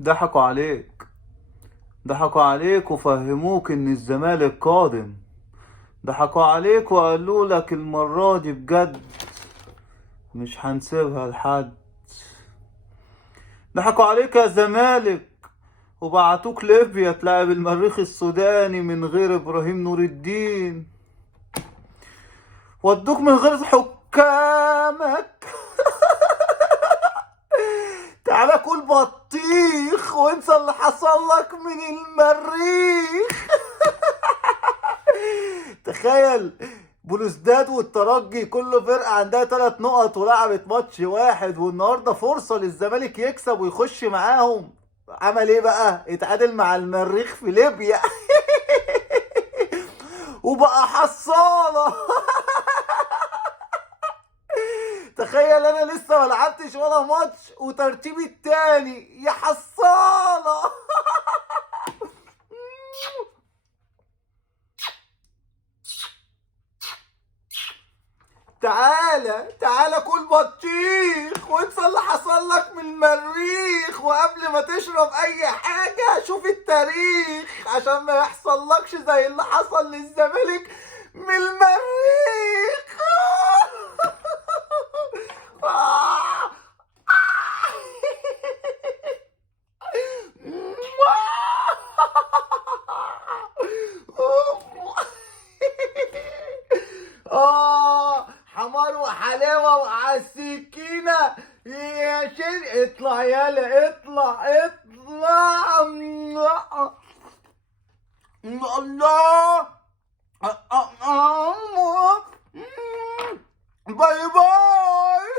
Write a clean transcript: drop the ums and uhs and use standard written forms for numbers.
ضحكوا عليك. ضحكوا عليك وفهموك ان الزمالك قادم. ضحكوا عليك وقالوا لك المرة دي بجد مش هنسيبها لحد. ضحكوا عليك يا زمالك وبعتوك ليبيا تلعب المريخ السوداني من غير ابراهيم نور الدين. ودوك من غير حكامك. تعالى كل بطيخ وانسى اللي حصل لك من المريخ. تخيل بلوزداد والترجي كل فرقة عندها 3 نقط ولعبت ماتش واحد، والنهارده فرصة للزمالك يكسب ويخش معاهم. عمل ايه بقى؟ اتعادل مع المريخ في ليبيا. وبقى حصالة. تخيل انا لسه ما لعبتش ولا ماتش وترتيبي التاني يا حصالة. تعالى كل بطيخ وانسى اللي حصل لك من المريخ، وقبل ما تشرب اي حاجة شوف التاريخ عشان ما يحصلكش زي اللي حصل للزمالك من المريخ. حمار وحلاوة وعالسكينة يا شيخ. اطلع يالا اطلع اطلع. الله. باي باي.